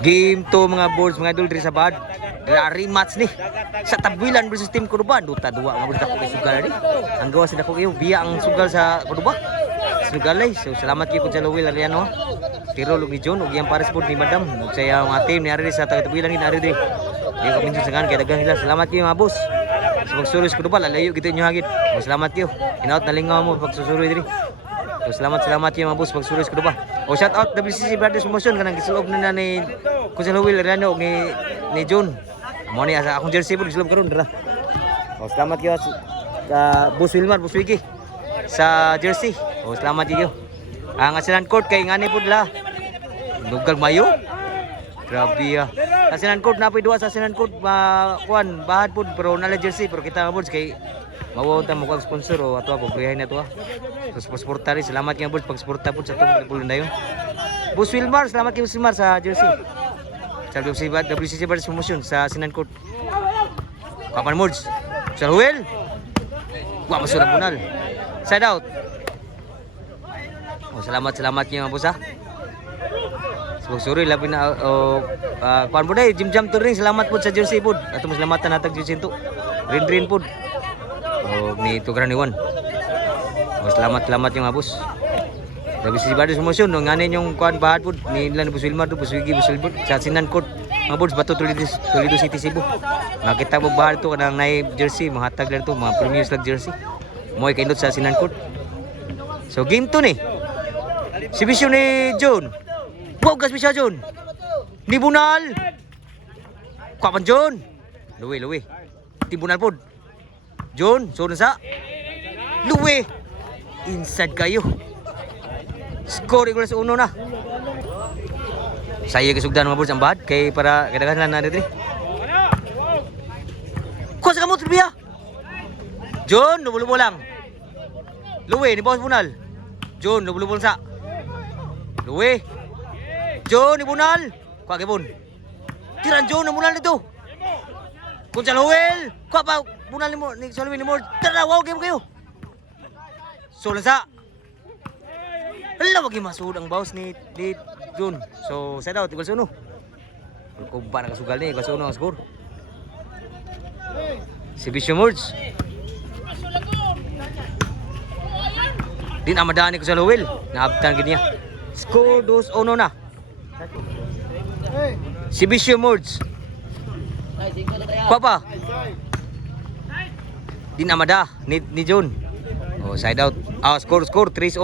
Game to mga boards, mga idol diri sa bad. Rematch ni sa Tabuilan versus Team Cordoba. Duta duwa mga boards ako kay sugal ni. Ang gawa sila ko kayo biya ang sugal sa Cordoba. Sugalay. So salamat kay Kuya Lowell Ariano. Tirol ug ni John ug yang pares pod ni Madam. Ug saya mga team ni ari sa Tabuilan ni ari di. Di ko minsan sangan kay dagan sila. Salamat kay mga boss. Sa pagsuroy sa Cordoba lalayo gito inyo hagit. Salamat kayo. Inaot na lingaw mo pagsusuroy diri. So salamat kayo mga boss pagsuroy sa Cordoba. O shout out WCC Brothers Promotion kanang gisulob na ni Kuya Lowell Ariano ni John. Mo ni asa akong jersey po gisulob karon dira. O salamat kayo sa Boss Wilmar, Boss Wiki sa jersey. O salamat kayo. Ang Asinan Court kay ngani pud la. Dugang mayo. Grabe ah. Asinan Court napoy duwa sa Asinan Court kuan bahad pud pero nala jersey pero kita nga boards kay mawawon ta mo kag sponsor o ato po priyahin na to. So sporta rin salamat kay boards pag sporta pud sa tong pulon dayon. Boss Wilmar, salamat kay Boss Wilmar sa jersey. Sa WCC Brothers Promotion sa Asinan Court. Kapan Mods? Sir Will. Wa masura punal. Side out. Oh, salamat kay mga boss ha. Sorry labi na kuan po day Jim Jam Touring salamat po sa jersey po. Ato mo salamatan natag jersey to. Rin po. Oh ni Tugrani 1. Oh salamat yung mga boss. WCC Brothers Promotion no nganin yung kuan bahad po ni Lan Boss Wilmar do Boss Wiki Boss Wilbert sa Asinan Court. Mga boards Bato Toledo City Cebu. Nakita mo bahad to kanang nay jersey mga hatag lang to mga premium slag jersey. Moy kaindot sa Asinan Court. So game to ni. Si Bisyo ni John. Wow, gas bisa John. Ni Bunal. Kapan John? Luwi. Ti Bunal pod. John, so sa. Luwi. Inside kayo. Score igual sa uno na. Saya kesugdan mga boards ang bad kay para kadaghan lang na dito. Ko sa kamot biya. John, lubo lang. Luwi ni Boss Bunal. John, lubo sa. Luwi. John ni Bunal. Kuha kay Bun. Tiran John na Bunal nito. Kung sa Lowell. Kuha pa Bunal ni Solomon ni Mord. Tara, wow game kayo. Solan sa. Hala, wag masud ang boss ni John. So, side out. Igual sa uno. Kung ba nakasugal ni, igual sa uno ang score. Si Bisyo Mords. Din amadani ko sa Lowell. Naabtan gini niya. Score 2-1 na. Si Bisyo Mords. Kuha pa. Din amada ni John. Oh, side out. Score 3-1.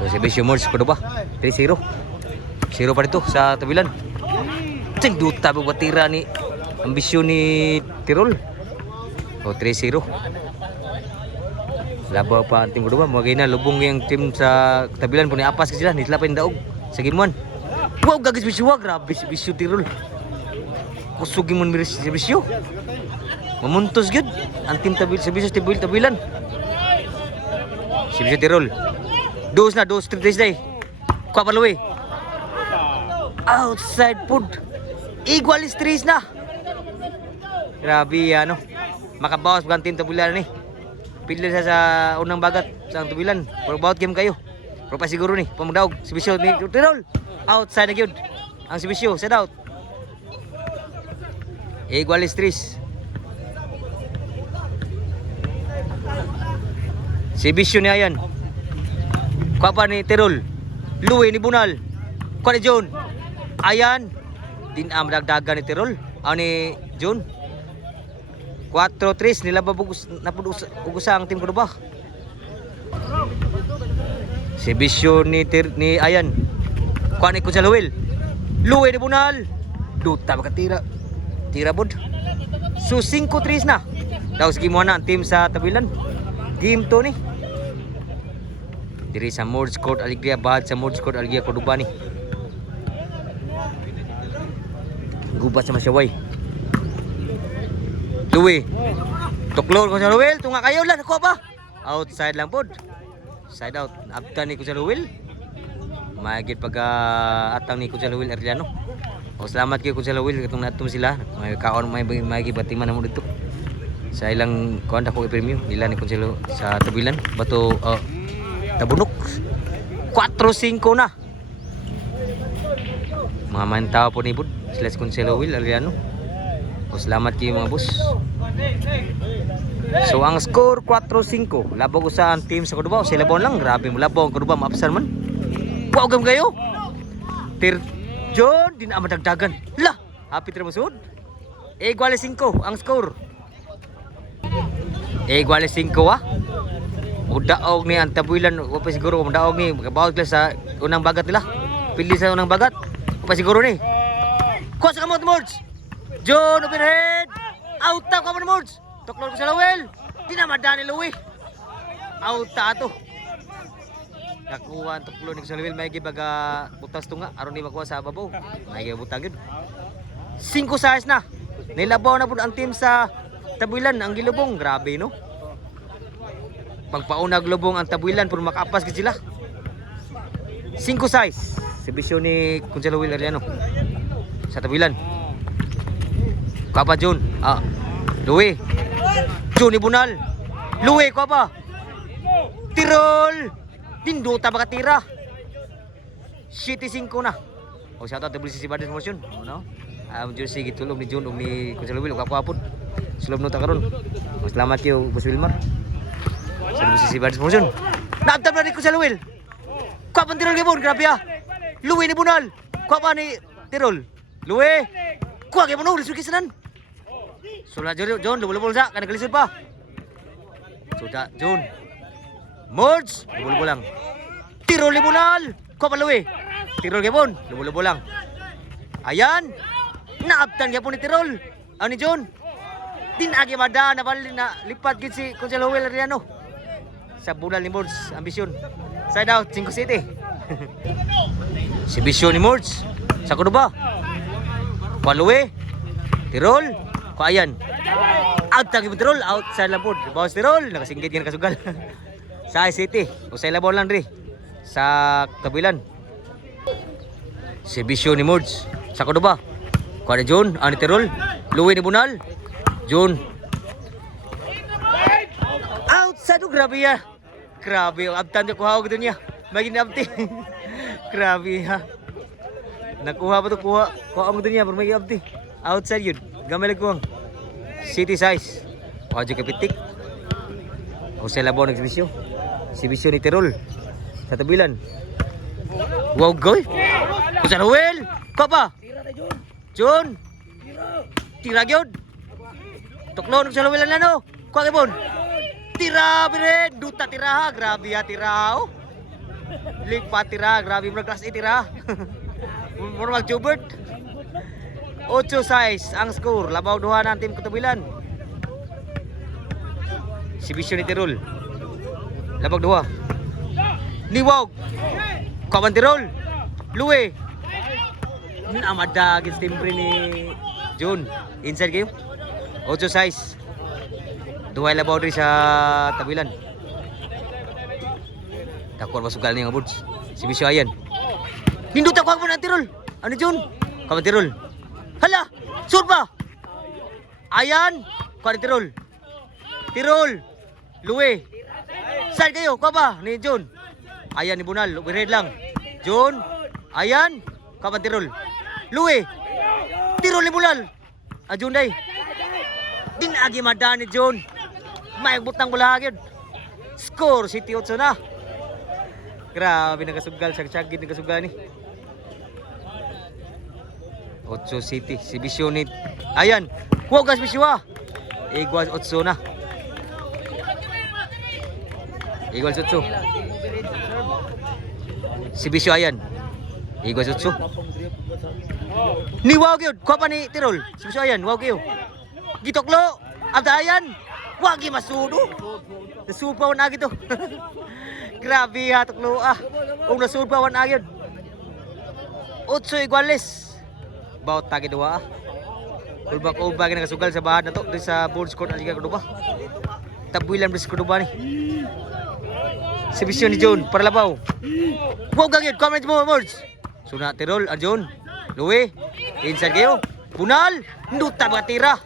So si Bisyo Mords ko ba? 3-0. 0 pa dito sa Tabuilan. Ting duta ba tira ni ambisyon ni Tirol. Oh 3-0. Labaw pa ang team ko ba? Magay na lubong yung team sa Tabuilan po ni apas ka sila. Nisla pa yung daog sa gimuan. Wow, gagis Bisyo. Grabe si Bisyo Tirol. Kusugin mo si Bisyo. Mamuntos yun. Ang team Tabuilan. Si Bisyo Tirol. 2 3 days day. Kuha pa Luwi. Outside food. Igual is 3 na. Grabe ano. Makabawas ang team Tabuilan ni. Pili sa unang bagat sa Tabuilan. Pero about game kayo. Pero pa siguro ni pamugdaog si Bisyo ni Tirol. Outside na gyud. Ang si Bisyo set out. Igual is 3. Si Bisyo ni ayan. Kuha pa ni Tirol. Luwi ni Bunal. Kuha ni John. Ayan. Din ang dagdagan ni Tirol. Ni John. 4-3 nila napudusa ang team Cordoba. Si Bisyo ni Ayan. Kuha ni Kuya Lowell. Luwi ni Bunal. Duta makatira. Tira bod. So 5-3 na. Daw sige mo na ang team sa Tabuilan. Game to ni. Diri sa Mords Court Alegria bahad sa Mords Court Alegria Cordoba ni. Gubat sa Masyaway. Luwi. Tuklor ko sa Lowell, tunga kayo lang ako ba? Outside lang pod. Side out. Abtan ni ko sa Lowell. Magit pag atang ni ko sa Lowell Arellano. O salamat kay ko sa Lowell katong natum sila. May kaon may batiman na mo dito. Sa ilang kuan ako i-premium nila ni Konselo sa Tabuilan. Bato Tabunok 4-5 na. Mga mantaw po ni Bud. Sila si Conselo Will Aliano. O salamat kayo mga boss. So ang score 4-5. Labog sa ang team sa Cordobao. Sa Labon lang. Grabe mo labong Cordobao. Maapsan man. Wow gam kayo. John. Di na madagdagan. La. Happy tira mo sud. Igual 5 ang score. Igual 5 ah. Udaog ni ang tabuilan. Wapa siguro udaog ni. Magkabawag sila sa unang bagat nila. Pili sa unang bagat. Wapa siguro ni. Kuha sa kamot Mords. John overhead. Out ka mo Mords. Tuklon ko sa Lowell. Di na madani Louie. Out ta ato. Nakuha ang tuklon ni sa Lowell. May gibaga butas to nga. Aron di makuha sa babaw. May gibutang yun. 5 size na. Nilabaw na po ang team sa Tabuilan. Ang gilubong. Grabe no. Pagpaunag lubong ang Tabuilan. Puro makapas ka sila. 5 size. Servisyo ni Conselo Will Ariano. Sa Tabuilan. Kapa John. Louie. John Ibunal. Louie ko pa. Tirol. Dinduta baka tira. 7-5 na. O sa ato si Badas Motion. No? Jersey gitulog ni John ni Conselo Will kapa apod. Sulod no ta karon. Salamat kayo Boss Wilmar. Sa si Badas Motion. Naabtab na ni Conselo Will. Kapa Tirol gibon grabe ah. Louie ni Bunal. Kapa ni Tirol. Louie. Kuha gibon no lisod kisanan. Sulat John, lubul-lubul sa, kana kalisod pa. Sudah John. Mords, lubul-lubul lang. Tirol Libunal, ko paluwi. Tirol gyapon, lubul-lubul lang. Ayan. Naabtan gyapon ni Tirol. Ani John. Dinagi mada na bali na lipat gid si Conselo Will Ariano. Sa bulal ni Mords, ambisyon. Side out 5 City. Si Bisyon ni Mords sa Cordobao. Paluwi. Tirol. Ayan. Out tagi Tirol, out sa Labod. Bawas Tirol, nakasinggit yan kasugal. Sa City, o sa Labon lang rin. Sa Tabuilan. Si Bisyo ni Mords. Sa Cordobao. Kuha ni John, ani Tirol. Louie ni Bunal. John. Outside, grabe ya. Grabe, abtan niya kuha ko dito niya. Maging abti. Grabe ha. Nakuha pa ito, kuha mo dito niya, pero maging abti. Outside yun. Gamay lang kuwang. City size. Wajo kapitik. O sa Labon nagsibisyo. Si Bisyo ni Tirol. Sa Tabuilan. Wow goy. O sa Noel. Kapa. John. Tira gyud. Tuklon sa Noel na no. Kuha kibon. Tira bire. Duta tira ha. Grabe ha tira ha. Lipa tira. Grabe mo class A tira. Muna mag-Jubert. 8 size ang score. Labaw duha ng team Tabuilan. Si Bisyo ni Tirol. Labag duha. Niwag. Kawan Tirol. Louie. Amada against timbre ni John. Inside kayo. 8 size. Duha labaw rin sa Tabuilan. Takor masugal ni nga buds. Si Bisyo ayan. Ninduta ko ang Tirol. Ano John? Kawan Tirol. Hala! Surba! Ayan! Kuha ni Tirol. Tirol! Louie! Saan kayo? Kuha ba? Ni John. Ayan ni Bunal. Overhead lang. John! Ayan! Kuha ba Tirol? Louie! Tirol ni Bunal! John day. Dinagi mada ni John. May butang bola agad. Score! City 8 na. Grabe nagasugal. Siyag-siyagid nagasugal ni. 8 City, si Bisyo ni... Ayan, huwag gas Bisyo ah. Igual 8 na. Igual 8. Si Bisyo ayan. Igual 8. Ni wag yun, kuha pa ni Tirol. Si Bisyo ayan, wag yun. Gitoklo, abda ayan. Wag yung masudo. Nasupawan na gito. Grabe ha, tuklo ah. Kung nasupawan na yun. 8 iguales. Bawat tagi dua. Ulbak-ulbak na kasugal sa bahad na to din sa board score ng Liga Cordobao. Tabuilan bris Cordobao ni. Si Bisyo ni John para labaw. Wow gagid comment mo Mords. Suna Tirol John. Louie. Inside kayo. Bunal. Nduta ba tira.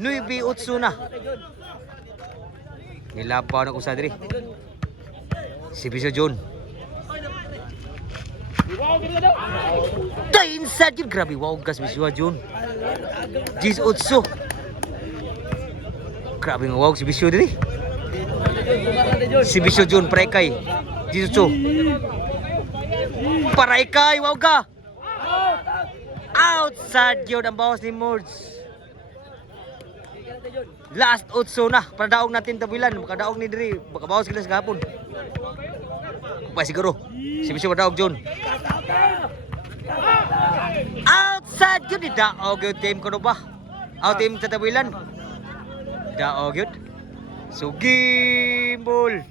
9-8 na. Nilabaw na kusa diri. Si Bisyo John. Day inside yun. Grabe, wow, gas Bisyo Jun. Jis Utso. Grabe nga wow si Bisyo diri. Si Bisyo Jun, Parekay. Jis Utso. Parekay, wow ka. Outside yun ang bawas ni Mords. Last Utso na. Para daog natin tabilan. Makadaog ni diri. Baka bawas kita sa gapon. Pa siguro. Si Bisyo daog Jun. Outside yun. Daog yun team ko ba? Out team sa tabilan. Daog yun. So gimbal.